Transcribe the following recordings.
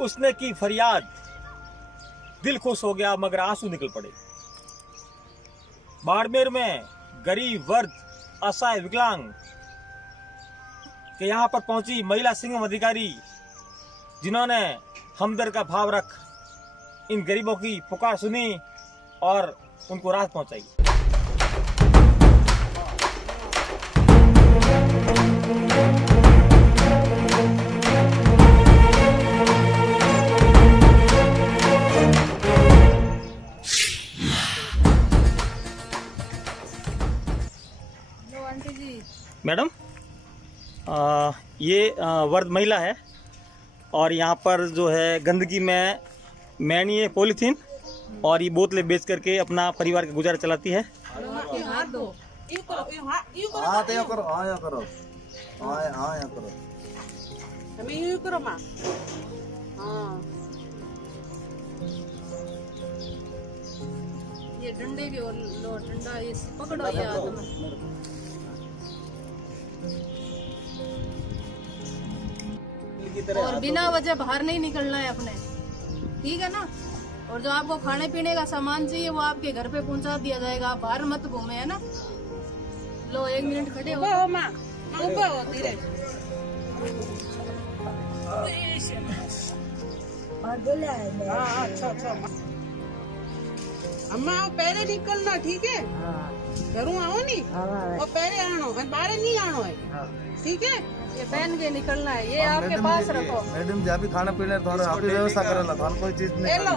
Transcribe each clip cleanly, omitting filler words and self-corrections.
उसने की फरियाद, दिल खुश हो गया मगर आंसू निकल पड़े। बाड़मेर में गरीब, वर्ग, असहाय, विकलांग के यहाँ पर पहुंची महिला संगम अधिकारी, जिन्होंने हमदर्द का भाव रख इन गरीबों की पुकार सुनी और उनको राहत पहुंचाई। मैडम, ये वर्ग महिला है और यहाँ पर जो है गंदगी में मैनी है पॉलीथीन और ये बोतलें बेच करके अपना परिवार का गुजारा चलाती है। ये डंडे भी और लो डंडा ये पकड़ो ये हाथ में। और बिना वजह बाहर नहीं निकलना है अपने, ठीक है ना। और जो आपको खाने पीने का सामान चाहिए वो आपके घर पे पहुंचा दिया जाएगा। आप बाहर मत घूमे, है ना। लो 1 मिनट खड़े हो माँ, ऊपर हो धीरे। अच्छा अम्मा आओ पहले निकलना, ठीक है। घरों आओ नहीं और पहले आनो, बाहर नहीं आनो है, ठीक है। ये पहन के निकलना है, ये आपके पास रखो। मैडम जब भी खाना पीना थोड़ा आप व्यवस्था करेला, थान कोई चीज नहीं लो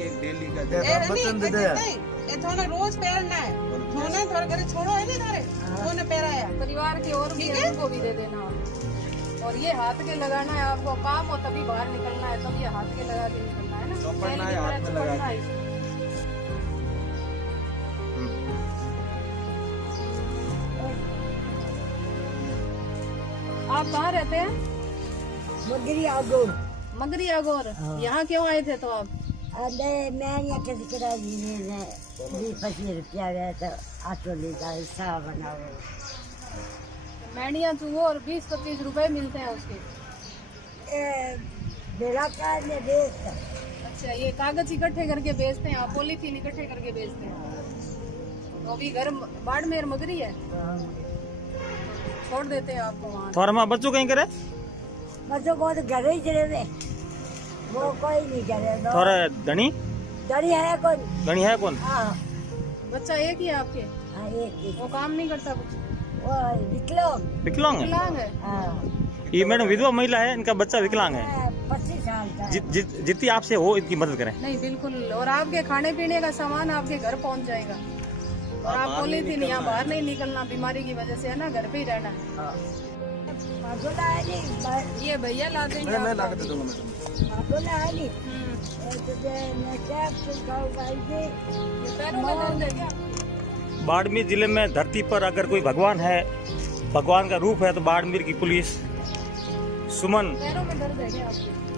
एक डेली का ये थोड़ा रोज पहनना है। थोड़ा थोड़ा घर छोड़ो है ना थारे, थोड़ा पहनाया परिवार के और भी उनको भी दे देना। और ये हाथ के लगाना है, आपको काम हो तभी बाहर निकलना है, तब ये हाथ के लगा के निकलना है ना। पढ़ना है हाथ में लगा के। आप कहाँ रहते हैं? मगरी आगोर। मगरी आगोर। यहाँ क्यों आए थे? तो आप मैं यहाँ किसी किराए ने 20-25 रुपया गया तो ऑटो लेता हिस्सा बनाओ। मैनिया चूहो और 20-25 रुपए मिलते हैं उसके। बेलाकार में बेचता। अच्छा, ये कागज इकट्ठे करके बेचते हैं आप, पॉलीथीन इकट्ठे करके बेचते हैं। तो अभी घर बाड़मेर मगरी है, छोड़ देते हैं आपको वहाँ। तो हमारे बच्चों कहीं करे? बच्चों को तो घर ही चले, वो कोई नहीं करे। थोड़ा धनी है कौन? धनी है कौन? हाँ, बच्चा एक ही है आपके? हाँ एक ही। वो काम नहीं करता कुछ? वो विकलांग। विकलांग है? विकलांग है। हाँ। ये मैडम विधवा महिला है, इनका बच्चा विकलांग है। 25 साल का। जितनी आपसे हो इनकी मदद करें। नहीं बिल्कुल, और आपके खाने पीने का सामान आपके घर पहुँच जाएगा। और आप पॉलीथीन यहाँ बाहर नहीं निकलना, बीमारी की वजह से, है ना। घर पे ही रहना है। ये भैया ला देंगे। मैं ला के दूंगा मैडम। बाड़मेर जिले में धरती पर अगर कोई भगवान है, भगवान का रूप है, तो बाड़मेर की पुलिस सुमन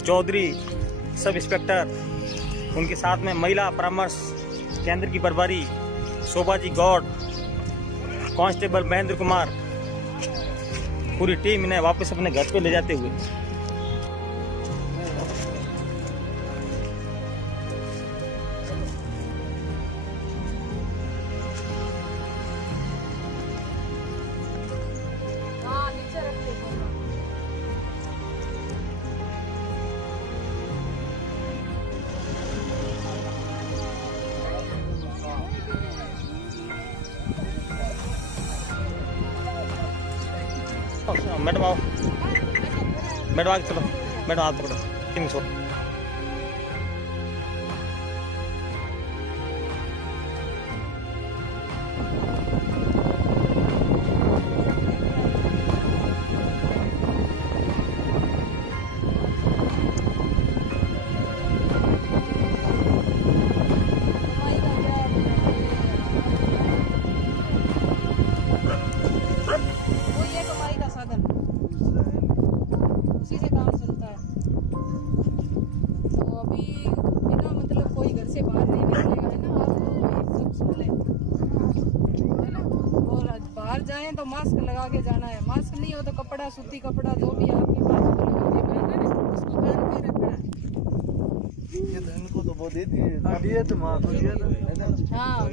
चौधरी सब इंस्पेक्टर, उनके साथ में महिला परामर्श केंद्र की प्रभारी शोभा जी गौड़, कांस्टेबल महेंद्र कुमार, पूरी टीम इन्हें वापस अपने घर पे ले जाते हुए मैडम आओ, मैडम आगे चलो, मैडम हाथ पकड़ो, टीम सो। जाएं तो मास्क लगा के जाना है। मास्क नहीं हो तो कपड़ा, सूती कपड़ा जो भी आपके पास हो, उसको पहन के रखना है। वो दे दिए तो माँ को दिया था। हाँ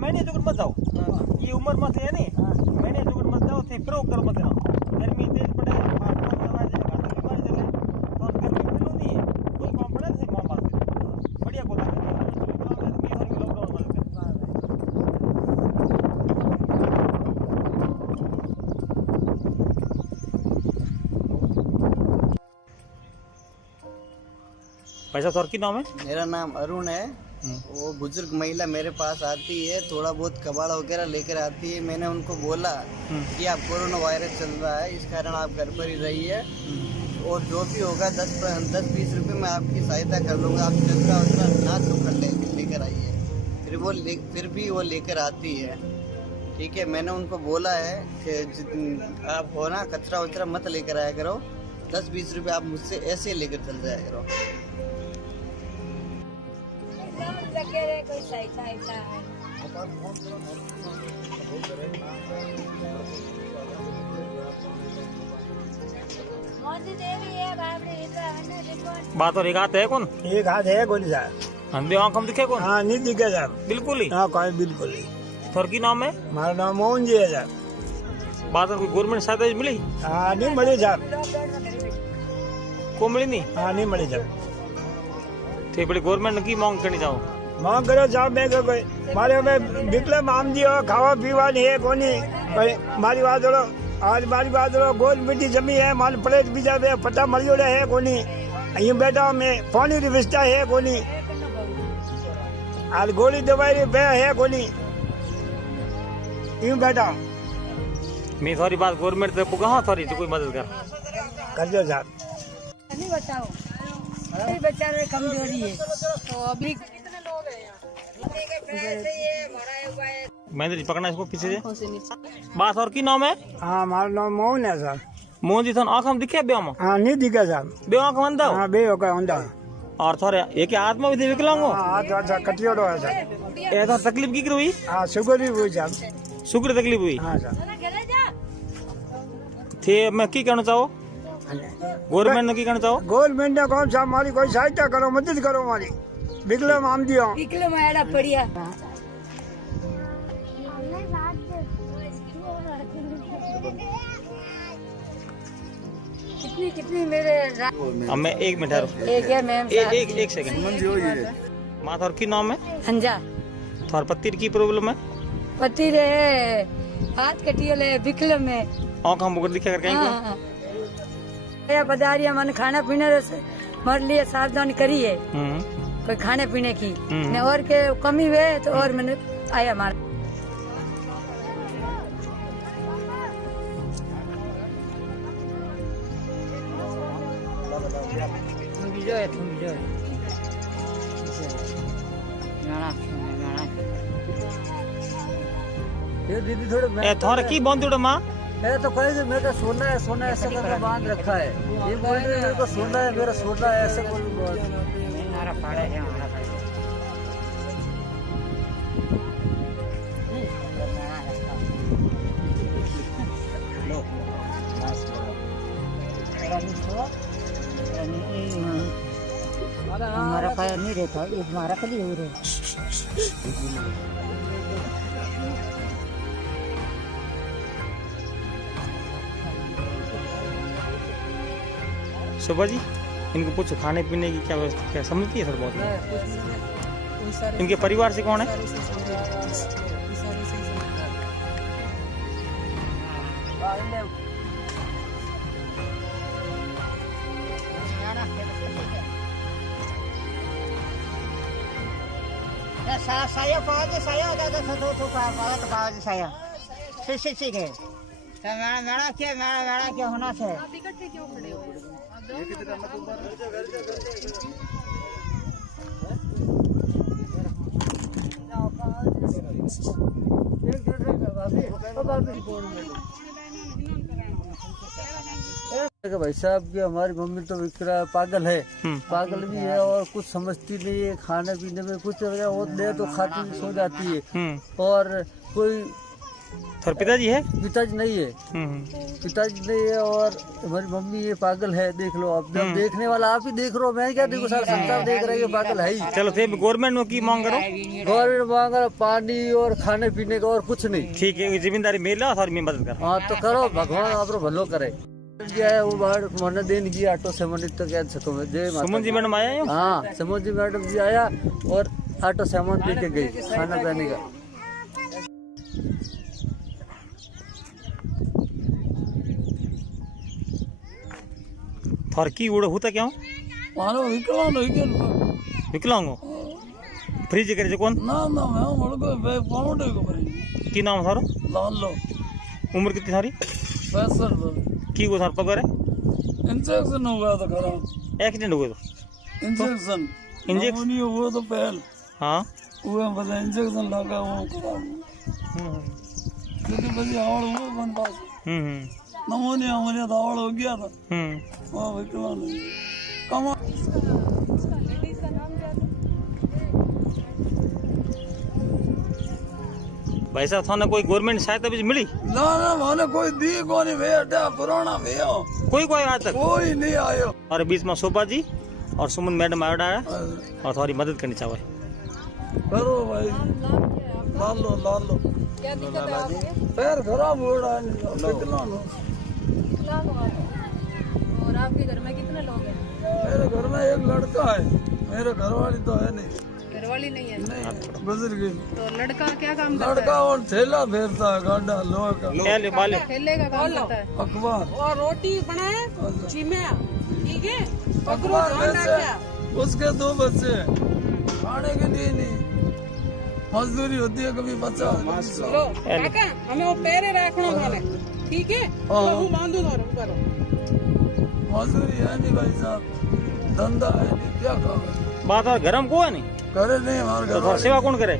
मैंने जो मत जाओ ये उम्र मत है नहीं मैंने जो मत जाओ थे प्रो करो मत ना गर्मी तेज पड़े तो गर्मी फिर नहीं है कोई काम पड़े थे मां बात बढ़िया को पैसा तो और की नाम है मेरा नाम अरुण है। वो बुजुर्ग महिला मेरे पास आती है, थोड़ा बहुत कबाड़ा वगैरह लेकर आती है। मैंने उनको बोला कि आप कोरोना वायरस चल रहा है, इस कारण आप घर पर ही रहिए और जो भी होगा 10-20 रुपए में आपकी सहायता कर लूँगा। आप कचरा वचरा ना चुप कर लेकर आइए। फिर भी वो लेकर आती है। ठीक है, मैंने उनको बोला है कि आप हो ना कचरा वचरा मत लेकर आया करो, 10-20 रुपए आप मुझसे ऐसे लेकर चल जाया करो। कोई सहायता है बात और एक हाथ है कौन एक हाथ है कौन सा हम आंख दिखे कौन हाँ नहीं दिखे सर बिल्कुल ही हाँ कोई बिल्कुल नहीं। थोर की नाम है हमारा नाम मोहन जी है सर। बात और कोई गवर्नमेंट सहायता मिली हाँ नहीं मिली सर। को मिली नहीं हाँ नहीं मिली सर। ठीक बड़ी गवर्नमेंट की मांग करनी चाहो मांग करो साहब मैं कोई मारे में बिकले माम दियो खावा पीवा नहीं है कोनी मारी बात करो आज मारी बात करो गोल मिट्टी जमी है माल प्लेट बीजा पे पट्टा मरियोड़ा है कोनी यूं बैठा मैं पानी की व्यवस्था है कोनी आज गोली दवाई पे है कोनी यूं बैठा मैं थोड़ी बात गवर्नमेंट से कहा थोड़ी तो कोई मदद कर दो साहब। नहीं बताओ अभी बेचारे कमजोरी है तो अभी मैंने जी पकड़ना इसको पीछे से बात और की नाम है हाँ हमारा नाम मोहन है सर। मोहन जी थोन आंख में दिखे ब्याह में हाँ नहीं दिखा साहब। बे आंख मंदा हाँ बे होगा होंदा और थोड़े एक हाथ में भी विकलांग हो हाँ अच्छा कटियोड़ो है सर। ऐसा तकलीफ की हुई हाँ शुगर भी हुई साहब। शुक्र तकलीफ हुई हाँ सर। थे मैं की कहना चाहो गवर्नमेंट ने की कहना चाहो गवर्नमेंट ने कौन सा हमारी कोई सहायता करो मदद करो हमारी बिकले माम दियो निकले मायरा बढ़िया कितनी मेरे अब मैं 1 मिनट एक है मैम एक सेकंड माँ थोर की नाम है हंजा थोर पत्ती की प्रॉब्लम है पति रे हाथ कटियल है बिकले में आंख हम बुगर दिखा कर कहीं हाँ मेरा पदारिया मन खाना पीना मर लिए सावधानी करी है कोई खाने पीने की ने और के कमी हुए तो और मैंने आया हमारा दीदी थोड़े ए थोर की बंद माँ मैं तो कहे मेरे को सोना ऐसे करके बांध रखा है ये बोल रहे मेरे को सोना है मेरा सोना है ऐसे बोल हमारा पाड़ा है हमारा हमारा पाया नहीं रहता ये हमारा कभी हो रहा शोभा जी इनको पूछो खाने पीने की क्या व्यवस्था क्या समझती है सर बहुत इनके परिवार से कौन है saya pakai saya ada satu pakai saya ठीक है तो मेरा क्या होना चाहिए। आप इकट्ठे क्यों खड़े हो? आप जाओ। भाई साहब की हमारी मम्मी तो विक्रा पागल है, पागल भी है और कुछ समझती नहीं है। खाने पीने में कुछ वो दे तो खाती सो जाती है। और कोई और पिताजी है? पिताजी नहीं है, पिताजी नहीं है और हमारी मम्मी ये पागल है। देख लो आप, जब देखने वाला आप ही देख रहे हो, मैं क्या देखो, सारा संसार देख रहा है, ये पागल है ही। चलो थे गवर्नमेंट में की मांग करो? गवर्नमेंट मांग रहा पानी और खाने पीने का और कुछ नहीं। ठीक है, जिम्मेदारी मेरी ला और मैं मदद कर। हाँ तो करो, भगवान आप भलो करे। क्या है वो बाहर मन दिन की ऑटो सेमन तो क्या तुम्हें जय माता। सुमन जी मैडम आया है? हाँ सुमन जी मैडम जी आया और ऑटो सामान दे के गई खाना पीने का। थोर की उड़ होता क्या मानो विकलांग हो? फ्रीज करे कौन ना ना मैं मुड़को पाउंड को भाई की नाम थारो? लाल लो उम्र कितनी थारी? 65 की वो थार पगार है? इंजेक्शन हो गया था खराब। एक्सीडेंट हो गया तो इंजेक्शन इंजेक्शन नहीं हुआ तो पहल हाँ हुआ पता इंजेक्शन लगा वो खराब लेकिन बड़ी आवड़ हुआ बन पास नमोनिया होने तो आवड़ हो गया था। वहाँ विकला नहीं कमा भाई साहब थाना कोई गवर्नमेंट सहायता भी मिली? ना ना माने कोई दी कोनी वे अड्डा पुराना वे कोई आज तक कोई नहीं आयो। और बीच में शोभा जी और सुमन मैडम आया और थोड़ी मदद करनी चाहे। करो भाई लाल लो क्या दिक्कत है आपके? पैर खराब हो रहा है विकला लो। और आपके घर में कितने लोग हैं? मेरे घर में एक लड़का है, मेरे घर वाली तो है नहीं, घरवाली नहीं है? नहीं गुजर गई। तो लड़का क्या काम करता लड़का और ठेला फेरता है गाड़ा लोहे का, है? ठेले का काम करता है। अखबार और रोटी बनाए चिमिया ठीक है। अखबार बेचे। उसके 2 बच्चे हैं, खाने के लिए नहीं, मजदूरी होती है कभी 50। लो काका हमें वो पैरे रखना माने ठीक है। वो बांधो धरो करो मजदूरी है नहीं भाई साहब, धंधा है नहीं, क्या काम बात और गरम को है नहीं करे नहीं हमारे घर तो वाले। सेवा कौन करे?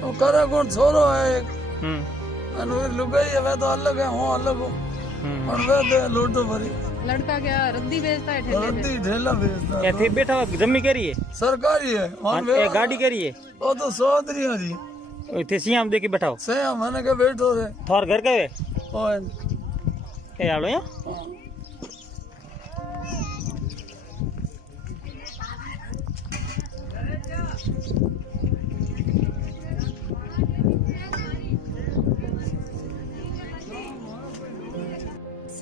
वो करे कौन, छोरो है एक लुगाई है, मैं तो अलग है, हूँ अलग हूँ और वे तो लूटो भरी। लड़का क्या रद्दी बेचता है ठेले पे? रद्दी ठेला बेचता है। थे बैठा हुआ जमी करी है सरकारी है और गाड़ी करी है वो तो चौधरी है जी थे सियाम दे के बैठा हो। से मैंने के बैठो रे थोर घर के ओए ए आलो या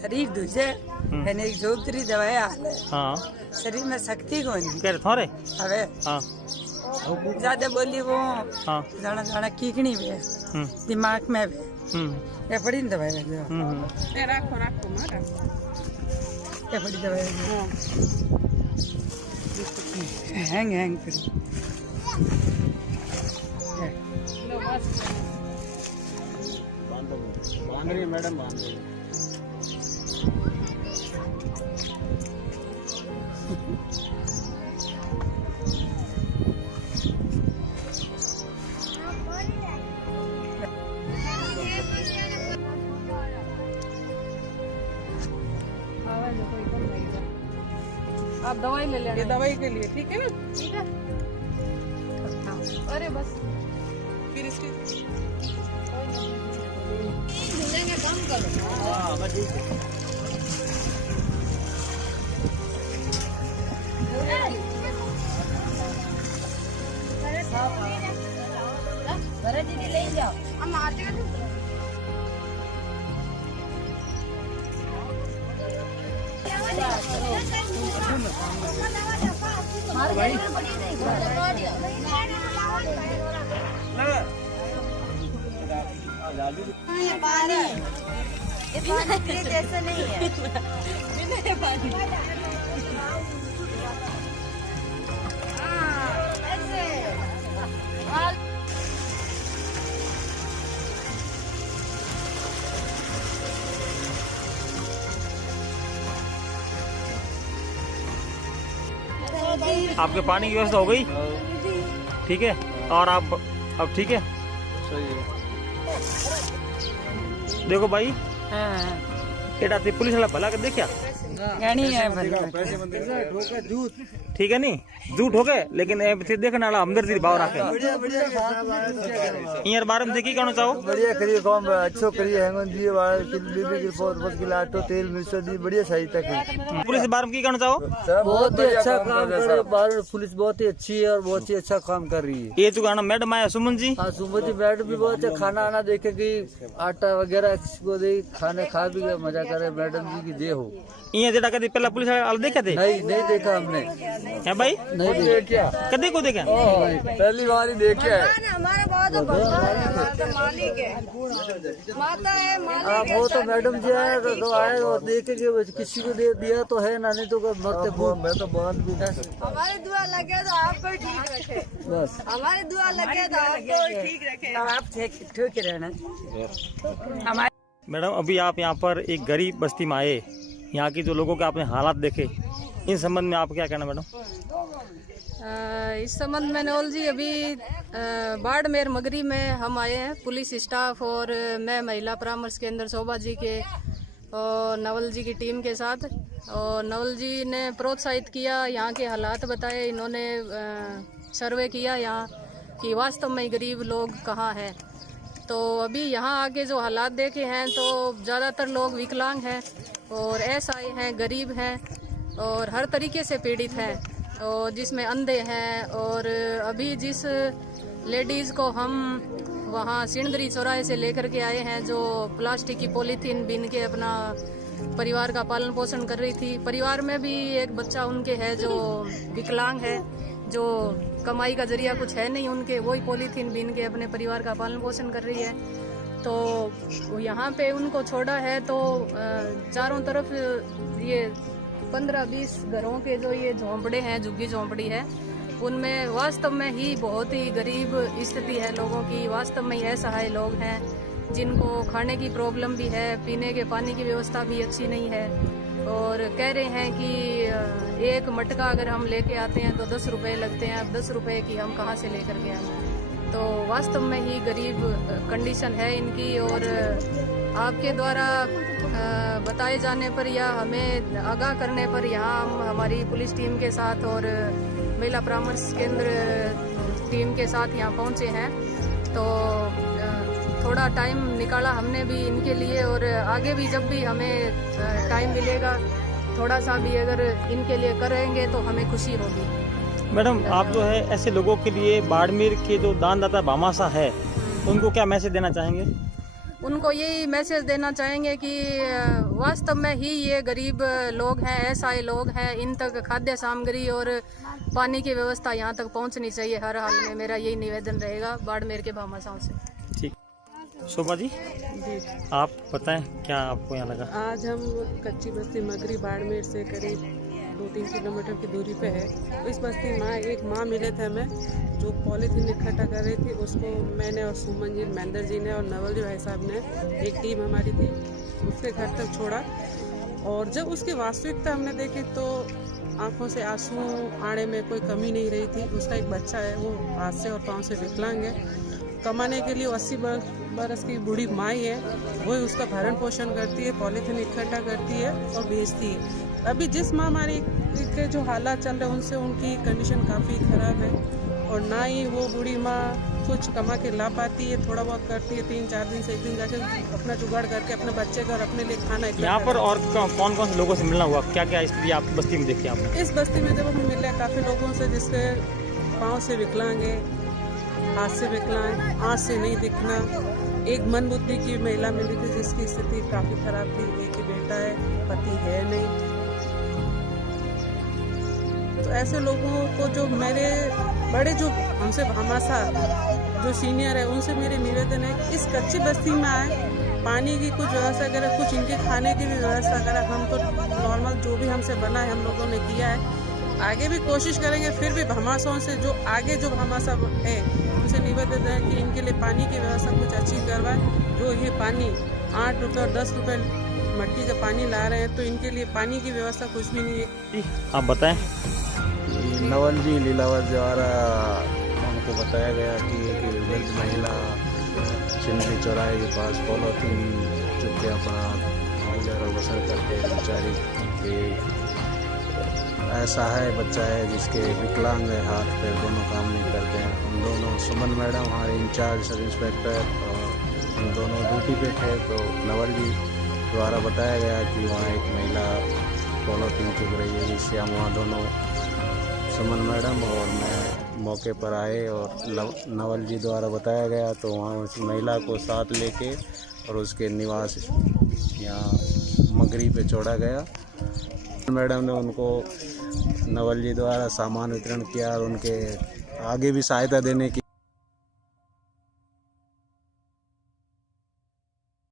शरीर दूजे यानी एक जोतरी दवाई हाल है। हाँ शरीर में शक्ति को नहीं कह थोरे अबे हाँ ज्यादा बोली वो हाँ जाना जाना कीकनी भी है दिमाग में भी ये बड़ी दवाई है जो रखो मारा ये बड़ी दवाई है हैंग हैंग करी मैडम बांध रही आप दवाई ले लेना। ये दवाई के लिए ठीक है ना। ठीक है। अरे बस फिर इसकी कम करो। दीदी ले जाओ हम आते हैं। पानी ये पानी जैसा नहीं है पानी ऐसे आपके पानी की व्यवस्था हो गई? ठीक है, और आप अब ठीक है? सही है। देखो भाई, एटा ते पुलिस वाला भला कर देखा ठीक है नहीं, झूठ हो गए, लेकिन देखने वाला हमदर्दी भाव रखे। इन बारे में देखी कहना चाहो? बढ़िया करिए काम, अच्छो करिए, हैंगन दिए बीबी की बहुत बस की लाटो तेल मिर्च दी, बढ़िया सहायता की। पुलिस के बारे में की कहना चाहो? बहुत ही अच्छा काम कर रही है पुलिस, बहुत ही अच्छी है और बहुत ही अच्छा काम कर रही है। ये चुका मैडम आया सुमन जी। हाँ, सुमन जी मैडम भी बहुत अच्छा, खाना आना देखेगी, आटा वगैरह किसी को दे, खाने खा भी गए, मजा करे, मैडम जी की जय हो। ये जेटा कभी पहला पुलिस वाले देखे थे? नहीं देखा हमने। है भाई? नहीं देखा, कदे को देखा? पहली बार ही देखा है। हमारा बहुत मालिक है, माता है, मालिक वो तो मैडम जी आए तो आए और देखे कि किसी को दे दिया तो है ना, नहीं तो मरते मैं तो बहुत भी था। हमारी दुआ लगे तो आपको ठीक रखे, बस हमारी दुआ लगे तो आपको ठीक रखे, आप ठीक रहना। मैडम, अभी आप यहाँ पर एक गरीब बस्ती में आए, यहाँ की जो लोगों के आपने हालात देखे, इन संबंध में आप क्या कहना मैडम? इस संबंध में नवल जी, अभी बाड़मेर मगरी में हम आए हैं, पुलिस स्टाफ और मैं महिला परामर्श केंद्र शोभा जी के और नवल जी की टीम के साथ। और नवल जी ने प्रोत्साहित किया, यहाँ के हालात बताए, इन्होंने सर्वे किया यहाँ कि वास्तव में गरीब लोग कहाँ हैं। तो अभी यहाँ आके जो हालात देखे हैं तो ज़्यादातर लोग विकलांग हैं और असहाय हैं, गरीब हैं और हर तरीके से पीड़ित हैं, और जिसमें अंधे हैं। और अभी जिस लेडीज़ को हम वहाँ सिंदरी चौराहे से लेकर के आए हैं, जो प्लास्टिक की पॉलीथीन बीन के अपना परिवार का पालन पोषण कर रही थी, परिवार में भी एक बच्चा उनके है जो विकलांग है, जो कमाई का जरिया कुछ है नहीं उनके, वही पॉलीथीन बीन के अपने परिवार का पालन पोषण कर रही है। तो यहाँ पे उनको छोड़ा है तो चारों तरफ ये 15-20 घरों के जो ये झोंपड़े हैं, झुग्गी झोंपड़ी है, उनमें वास्तव में ही बहुत ही गरीब स्थिति है लोगों की। वास्तव में ही असहाय लोग हैं जिनको खाने की प्रॉब्लम भी है, पीने के पानी की व्यवस्था भी अच्छी नहीं है, और कह रहे हैं कि एक मटका अगर हम लेके आते हैं तो 10 रुपये लगते हैं। अब 10 रुपये की हम कहाँ से लेकर के आए? तो वास्तव में ही गरीब कंडीशन है इनकी। और आपके द्वारा बताए जाने पर या हमें आगाह करने पर यहाँ हम हमारी पुलिस टीम के साथ और महिला परामर्श केंद्र टीम के साथ यहाँ पहुँचे हैं। तो थोड़ा टाइम निकाला हमने भी इनके लिए, और आगे भी जब भी हमें टाइम मिलेगा थोड़ा सा भी अगर इनके लिए करेंगे तो हमें खुशी होगी। मैडम, आप जो है ऐसे लोगों के लिए बाड़मेर के जो दानदाता भामाशाह है, उनको क्या मैसेज देना चाहेंगे? उनको यही मैसेज देना चाहेंगे कि वास्तव में ही ये गरीब लोग हैं, ऐसा लोग हैं, इन तक खाद्य सामग्री और पानी की व्यवस्था यहाँ तक पहुँचनी चाहिए हर हाल में। मेरा यही निवेदन रहेगा बाड़मेर के भामाशाहों से। ठीक, शोभा जी, आप बताएं क्या आपको यहाँ लगा? आज हम कच्ची बस्ती मगरी बाड़मेर से करीब 2-3 किलोमीटर की दूरी पे है। इस बस्ती में एक माँ मिले थे हमें, जो पॉलीथीन इकट्ठा कर रही थी। उसको मैंने और सुमन जी, महेंद्र जी ने और नवल जी भाई साहब ने, एक टीम हमारी थी, उसके घर तक छोड़ा। और जब उसकी वास्तविकता हमने देखी तो आंखों से आंसू आने में कोई कमी नहीं रही थी। उसका एक बच्चा है, वो हाथ से और पाँव से विकलांग है। कमाने के लिए 80 बरस की बूढ़ी माई है, वही उसका भरण पोषण करती है, पॉलीथीन इकट्ठा करती है और बेचती है। अभी जिस महामारी के जो हालात चल रहे हैं उनसे उनकी कंडीशन काफ़ी ख़राब है, और ना ही वो बूढ़ी माँ कुछ कमा के ला पाती है, थोड़ा बहुत करती है, 3-4 दिन से एक दिन जाके अपना जुगाड़ करके अपने बच्चे का और अपने लिए खाना। यहाँ पर और कौन कौन से लोगों से मिलना हुआ, क्या क्या स्थिति आप बस्ती में देखी आपने? इस बस्ती में जब हम मिले काफ़ी लोगों से, जिसके पाँव से विकलांग है, हाथ से विकलांग, आँख से नहीं दिखना। एक मन बुद्धि की महिला मिली थी जिसकी स्थिति काफ़ी ख़राब थी, एक ही बेटा है, पति है नहीं। तो ऐसे लोगों को, जो मेरे बड़े जो हमसे भामाशाह जो सीनियर है, उनसे मेरे निवेदन है इस कच्ची बस्ती में आए, पानी की कुछ व्यवस्था करें, कुछ इनके खाने की भी व्यवस्था करें। हम तो नॉर्मल जो भी हमसे बना है हम लोगों ने किया है, आगे भी कोशिश करेंगे। फिर भी भामाशाहों से जो आगे जो भामाशाह है उनसे निवेदन है कि इनके लिए पानी की व्यवस्था कुछ अच्छी करवाए। जो ये पानी 8 रुपये और 10 रुपये मट्टी का पानी ला रहे हैं, तो इनके लिए पानी की व्यवस्था कुछ भी नहीं है। आप बताएं। नवल जी लीलावत द्वारा हमको बताया गया कि एक वृद्ध महिला सिंधी चौराहे के पास पॉलीथीन चुप के अपना गुजर बसर करके बेचारी के ऐसा है बच्चा है जिसके विकलांग है, हाथ पैर दोनों काम नहीं करते हैं। उन दोनों सुमन मैडम हमारे इंचार्ज सब इंस्पेक्टर और उन दोनों ड्यूटी पे थे। तो नवल जी द्वारा बताया गया कि वहाँ एक महिला पॉलीथीन चुभ रही है, जिससे हम वहाँ दोनों सुमन मैडम और मैं मौके पर आए और नवल जी द्वारा बताया गया तो वहाँ उस महिला को साथ लेके और उसके निवास यहाँ मगरी पे छोड़ा गया। मैडम ने उनको नवल जी द्वारा सामान वितरण किया और उनके आगे भी सहायता देने की